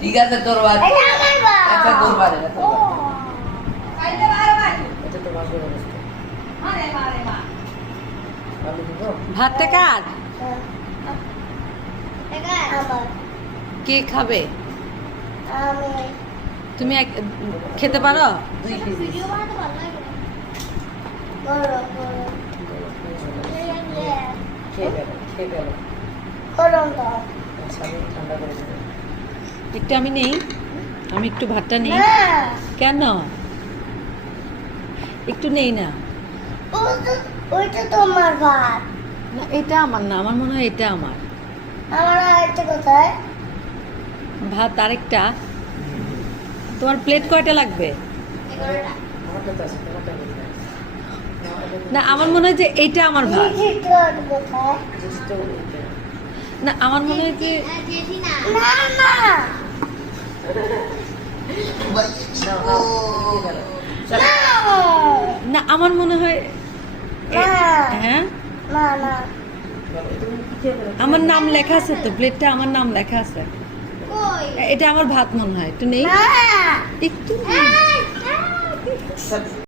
ঠিক আছে তোর ভাত এটা তোর ভাত এটা তোর ভাত ভাতটা কার? কে খাবে? তুমি খেতে পারো? একটু আমি নেই, আমি একটু ভাতটা নেই। কেন? একটু নেই না। ওইটা তোমার ভাত। না এটা আমার না, আমার মনে হয় এটা আমার আমার আরেকটা কোথায়? ভাত। আরেকটা তোমার প্লেট কয়টা লাগবে? না আমার মনে হয় যে এইটা আমার ভাত। কোথায়? না আমার মনে হয় যে না না না আমার মনে হয় হ্যাঁ না না আমার নাম লেখা আছে তো, প্লেটটা আমার নাম লেখা আছে। এটা আমার ভাত মনে হয়, একটু নেই, না একটু নেই।